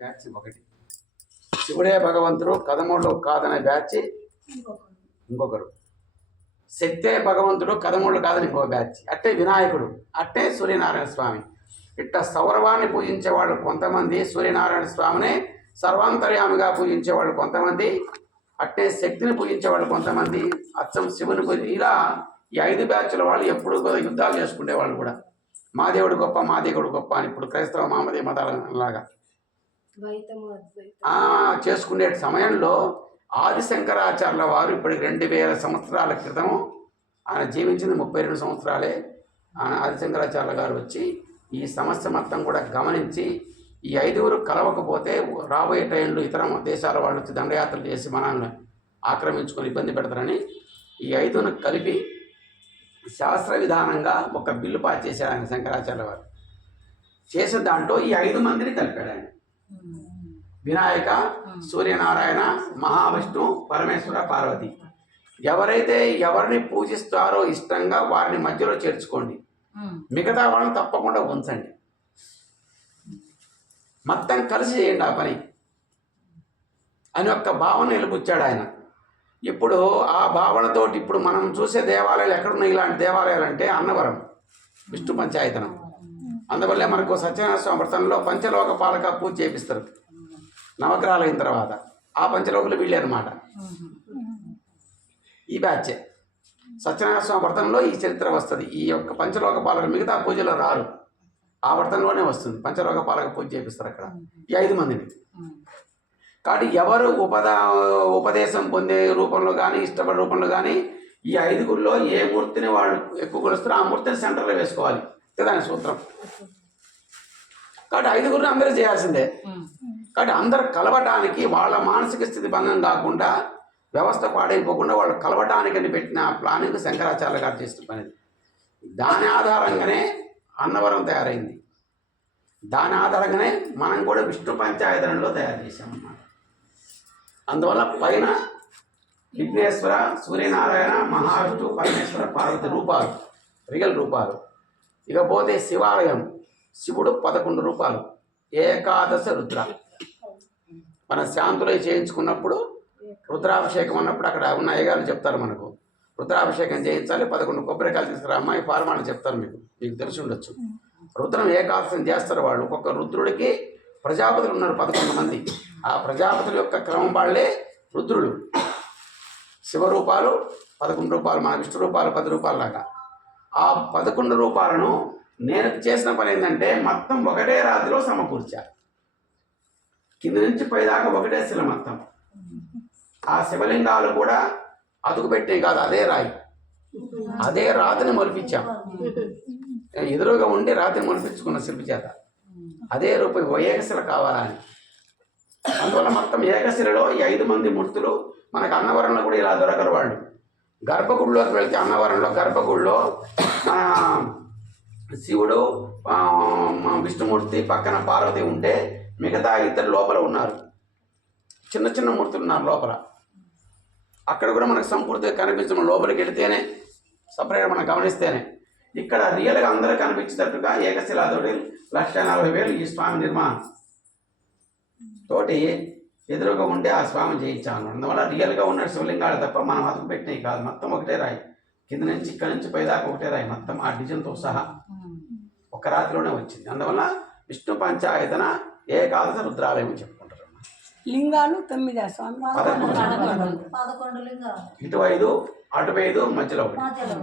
Batch ఒకటి, శివుడే భగవంతుడు కదముళ్ళు కాదనే బ్యాచ్ ఇంకొకరు, శక్తే భగవంతుడు కదముళ్ళు కాదని ఇంకో బ్యాచ్, అట్టే వినాయకుడు, అట్టే సూర్యనారాయణ స్వామి. ఇట్లా సౌరవాన్ని పూజించే వాళ్ళు కొంతమంది, సూర్యనారాయణ స్వామిని సర్వాంతర్యామిగా పూజించే వాళ్ళు కొంతమంది, అట్టే శక్తిని పూజించే వాళ్ళు కొంతమంది, అచ్చం శివుని ఇలా ఈ 5 బ్యాచ్ల వాళ్ళు ఎప్పుడు యుద్ధాలు చేసుకునే వాళ్ళు కూడా. మా దేవుడు గొప్ప, మా దేవుడు గొప్ప అని ఇప్పుడు క్రైస్తవ మామదే మతాలలాగా చేసుకునే సమయంలో ఆదిశంకరాచార్యుల వారు ఇప్పటికి 2000 సంవత్సరాల క్రితం, ఆయన జీవించింది 32 సంవత్సరాలే. ఆయన ఆదిశంకరాచార్యుల గారు వచ్చి ఈ సమస్య మొత్తం కూడా గమనించి, ఈ 5గురు కలవకపోతే రాబోయే టైంలో ఇతర దేశాల వాళ్ళు వచ్చి దండయాత్రలు చేసి మనల్ని ఆక్రమించుకొని ఇబ్బంది పెడతారని ఈ 5ను కలిపి శాస్త్ర విధానంగా ఒక బిల్లు పాస్ చేశారు ఆయన శంకరాచార్య వారు. చేసిన దాంట్లో ఈ 5 మందిని కలిపాడు ఆయన. వినాయక, సూర్యనారాయణ, మహావిష్ణు, పరమేశ్వర, పార్వతి. ఎవరైతే ఎవరిని పూజిస్తారో ఇష్టంగా వారిని మధ్యలో చేర్చుకోండి, మిగతా వాళ్ళని తప్పకుండా ఉంచండి, మొత్తం కలిసి చేయండి ఆ పని అని ఒక్క భావన వెలుబుచ్చాడు ఆయన. ఇప్పుడు ఆ భావనతోటి ఇప్పుడు మనం చూసే దేవాలయాలు ఎక్కడున్నాయి ఇలాంటి దేవాలయాలు అంటే అన్నవరం విష్ణు పంచాయతనం. అందువల్లే మనకు సత్యనారాయణ స్వామి వ్రతంలో పంచలోక పాలక పూజ చేపిస్తారు నవగ్రహాలు అయిన తర్వాత. ఆ పంచలోకులు వీళ్ళే అనమాట. ఈ బ్యాచే సత్యనారాయణ స్వామి వ్రతంలో ఈ చరిత్ర వస్తుంది. ఈ యొక్క పంచలోక పాలక మిగతా పూజలో రారు, ఆ వ్రతంలోనే వస్తుంది. పంచలోక పాలక పూజ చేపిస్తారు అక్కడ ఈ 5 మందిని. కాబట్టి ఎవరు ఉపదేశం పొందే రూపంలో కానీ ఇష్టపడే రూపంలో కానీ ఈ 5గురిలో ఏ మూర్తిని వాళ్ళు ఎక్కువ కొలుస్తారో ఆ మూర్తిని సెంటర్లో వేసుకోవాలి కదా అని సూత్రం. కాబట్టి 5గురిని అందరూ చేయాల్సిందే. కాబట్టి అందరు కలవటానికి, వాళ్ళ మానసిక స్థితి భంగం కాకుండా, వ్యవస్థ పాడైపోకుండా వాళ్ళు కలవటానికని పెట్టిన ప్లానింగ్ శంకరాచార్య గారు చేసిన పనిది. దాని ఆధారంగానే అన్నవరం తయారైంది. దాని ఆధారంగానే మనం కూడా విష్ణు పంచాయతనంలో తయారు చేశామన్నమాట. అందువల్ల పైన విఘ్నేశ్వర, సూర్యనారాయణ, మహావిష్ణు, పరమేశ్వర, పార్వతి రూపాలు, రియల్ రూపాలు. ఇకపోతే శివాలయం, శివుడు 11 రూపాలు, ఏకాదశ రుద్ర. మన శాంతులై చేయించుకున్నప్పుడు రుద్రాభిషేకం అన్నప్పుడు అక్కడ ఉన్న అయ్యగారు చెప్తారు మనకు, రుద్రాభిషేకం చేయించాలి, 11 కొబ్బరికాయలు తీసుకురా అమ్మాయి ఫార్మాలు చెప్తారు. మీకు తెలిసి ఉండొచ్చు. రుద్రం ఏకాదశం చేస్తారు వాళ్ళు. ఒక్కొక్క రుద్రుడికి ప్రజాపతులు ఉన్నారు 11 మంది. ఆ ప్రజాపతుల యొక్క క్రమం వాళ్ళే రుద్రుడు. శివరూపాలు 11 రూపాయలు, మన విష్ణు రూపాలు 10 రూపాయల లాగా. ఆ 11 రూపాయలను నేను చేసిన పని ఏంటంటే మొత్తం ఒకటే రాతిలో సమకూర్చా. కింద నుంచి పైదాకా ఒకటే శిల మొత్తం. ఆ శివలింగాలు కూడా అతుకు పెట్టేవి కాదు, అదే రాయి, అదే రాతిని మొలిపించాం. ఎదురుగా ఉండి రాతిని మొలిపించుకున్న శిల్పి చేత అదే రూపం ఏకశిల కావాలని. అందువల్ల మొత్తం ఏకశిలలో ఈ 5 మంది మూర్తులు మనకు అన్నవరంలో కూడా ఇలా దొరకరు వాళ్ళు. గర్భగుడిలోకి వెళ్తే అన్నవరంలో గర్భగుడిలో శివుడు, విష్ణుమూర్తి, పక్కన పార్వతి ఉంటే మిగతా 2 లోపల ఉన్నారు. చిన్న చిన్న మూర్తులు ఉన్నారు లోపల. అక్కడ కూడా మనకు సంపూర్తిగా కనిపించడం లోపలికి వెళితేనే, సపరేట్ మనం గమనిస్తేనే. ఇక్కడ రియల్గా అందరూ కనిపించేటట్టుగా ఏకశిలాతోటి 1,40,000 ఈ స్వామి నిర్మాణం తోటి ఎదురుగా ఉంటే ఆ స్వామి చేయించాను. అందువల్ల రియల్గా ఉన్న శివలింగాలు తప్ప మనం అతుకు పెట్టినవి కాదు, మొత్తం ఒకటే రాయి. కింద నుంచి ఇక్కడ నుంచి పైదాకా ఒకటే రాయి మొత్తం, ఆ డిజైన్తో సహా ఒక రాత్రిలోనే వచ్చింది. అందువల్ల విష్ణు పంచాయతన ఏకాదశ రుద్రాలయం చెప్పుకుంటారు. లింగాలు 9 స్వామి, 11 ఇటు 5 అటు 5 మధ్యలో 1.